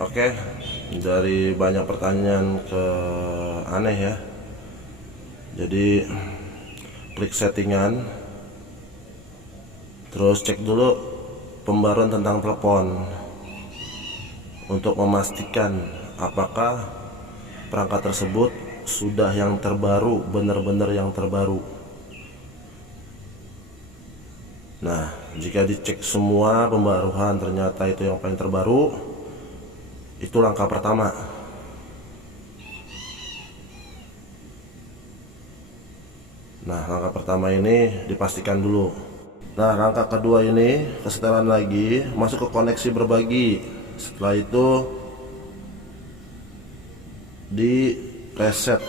Oke, dari banyak pertanyaan ke aneh ya. Jadi klik settingan, terus cek dulu pembaruan tentang telepon untuk memastikan apakah perangkat tersebut sudah yang terbaru, benar-benar yang terbaru. Nah, jika dicek semua pembaruan ternyata itu yang paling terbaru, itu langkah pertama. Nah, langkah pertama ini dipastikan dulu. Nah, langkah kedua ini kesetelan lagi, masuk ke koneksi berbagi. Setelah itu di reset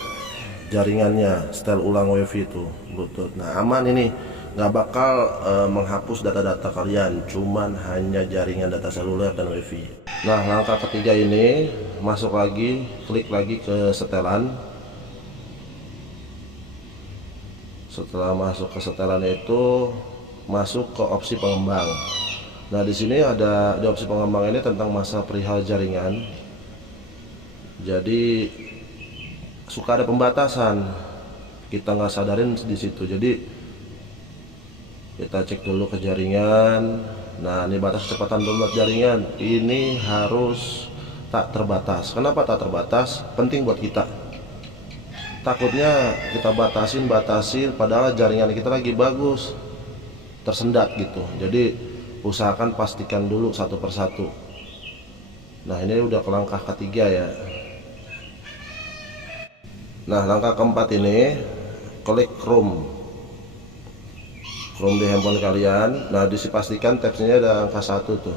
jaringannya, setel ulang wifi itu Bluetooth. Nah, aman ini, nggak bakal menghapus data-data kalian, cuman hanya jaringan data seluler dan wifi. Nah, langkah ketiga ini masuk lagi, klik lagi ke setelan. Setelah masuk ke setelan itu masuk ke opsi pengembang. Nah, di sini ada di opsi pengembang ini tentang masa perihal jaringan. Jadi suka ada pembatasan, kita nggak sadarin di situ. Jadi kita cek dulu ke jaringan. Nah, ini batas kecepatan download jaringan ini harus tak terbatas. Kenapa tak terbatas? Penting buat kita. Takutnya kita batasin padahal jaringan kita lagi bagus, tersendat gitu. Jadi usahakan pastikan dulu satu persatu. Nah, ini udah ke langkah ketiga ya. Nah, langkah keempat ini klik Chrome di handphone kalian. Nah, dipastikan tabsnya ada angka 1 tuh,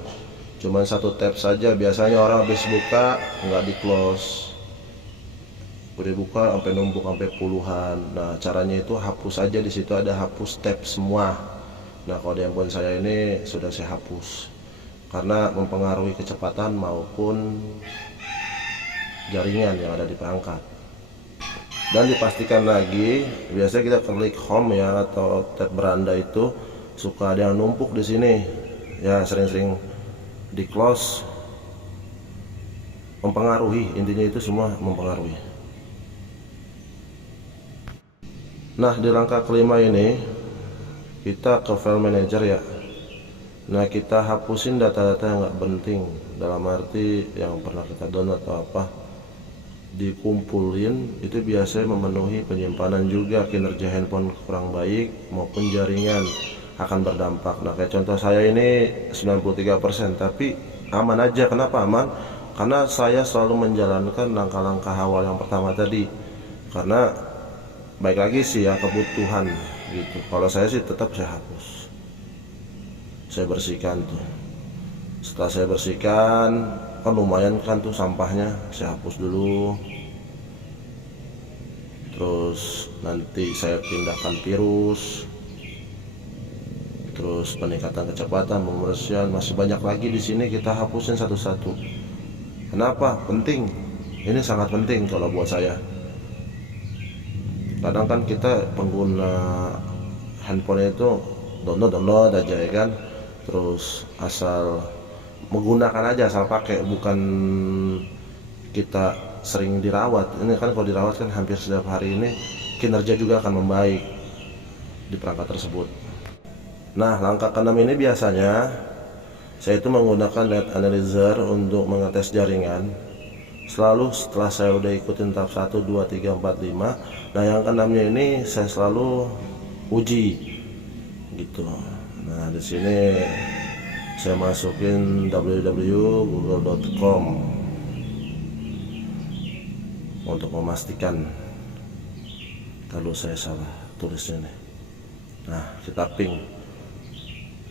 cuman satu tab saja. Biasanya orang habis buka nggak di close, udah buka sampai numpuk sampai puluhan. Nah, caranya itu hapus aja, di situ ada hapus tab semua. Nah, kalau di handphone saya ini sudah saya hapus karena mempengaruhi kecepatan maupun jaringan yang ada di perangkat. Dan dipastikan lagi, biasanya kita klik home ya atau tab beranda itu suka ada yang numpuk di sini. Ya, sering-sering di close, mempengaruhi, intinya itu semua mempengaruhi. Nah, di langkah kelima ini kita ke file manager ya. Nah, kita hapusin data-data yang nggak penting, dalam arti yang pernah kita download atau apa, dikumpulin. Itu biasanya memenuhi penyimpanan juga. Kinerja handphone kurang baik maupun jaringan akan berdampak. Nah, kayak contoh saya ini 93%, tapi aman aja. Kenapa aman? Karena saya selalu menjalankan langkah-langkah awal yang pertama tadi. Karena baik lagi sih ya, kebutuhan gitu. Kalau saya sih tetap saya hapus, saya bersihkan tuh. Setelah saya bersihkan, kan lumayan kan tuh sampahnya, saya hapus dulu. Terus nanti saya pindahkan virus, terus peningkatan kecepatan, pembersihan, masih banyak lagi di sini kita hapusin satu-satu. Kenapa? Penting. Ini sangat penting kalau buat saya. Kadang kan kita pengguna handphone itu download aja ya kan, terus asal menggunakan aja, asal pakai, bukan kita sering dirawat. Ini kan kalau dirawat kan hampir setiap hari, ini kinerja juga akan membaik di perangkat tersebut. Nah, langkah keenam ini biasanya saya itu menggunakan net analyzer untuk mengetes jaringan. Selalu setelah saya udah ikutin tahap 1, 2, 3, 4, 5. Nah, yang keenamnya ini saya selalu uji gitu. Nah, di sini saya masukin www.google.com untuk memastikan. Kalau saya salah tulisnya nih. Nah, kita ping.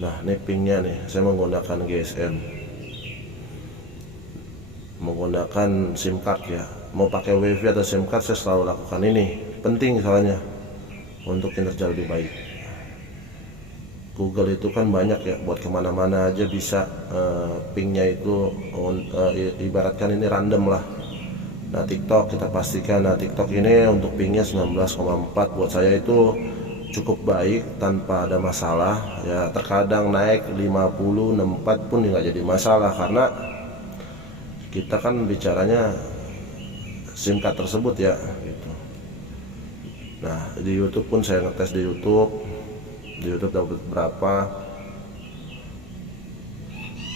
Nah, ini pingnya nih, saya menggunakan GSM, menggunakan SIM card ya. Mau pakai wifi atau SIM card, saya selalu lakukan ini. Penting soalnya untuk kinerja lebih baik. Google itu kan banyak ya, buat kemana-mana aja bisa. Pingnya itu ibaratkan ini random lah. Nah, TikTok kita pastikan. Nah, TikTok ini untuk pingnya 19,4, buat saya itu cukup baik tanpa ada masalah ya. Terkadang naik 50, 64 pun nggak jadi masalah, karena kita kan bicaranya SIM card tersebut ya gitu. Nah di YouTube pun saya ngetes di YouTube dapat berapa.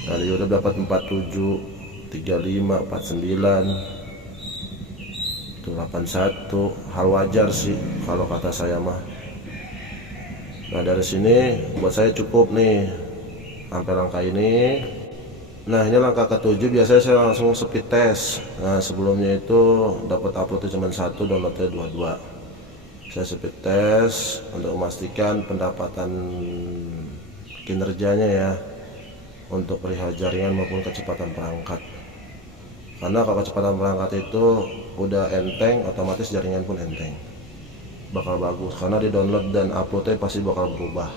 Nah di YouTube dapat 47, 35, 49 itu 81. Hal wajar sih kalau kata saya mah. Nah dari sini buat saya cukup nih sampai langkah ini. Nah ini langkah ketujuh, biasanya saya langsung speed test. Nah sebelumnya itu dapat uploadnya cuma 1, downloadnya 22. Saya speed test untuk memastikan pendapatan kinerjanya ya, untuk perihal jaringan maupun kecepatan perangkat. Karena kalau kecepatan perangkat itu udah enteng, otomatis jaringan pun enteng, bakal bagus karena di download dan uploadnya pasti bakal berubah.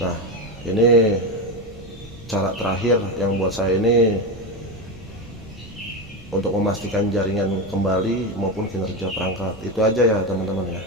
Nah ini cara terakhir yang buat saya ini untuk memastikan jaringan kembali maupun kinerja perangkat. Itu aja ya teman-teman ya.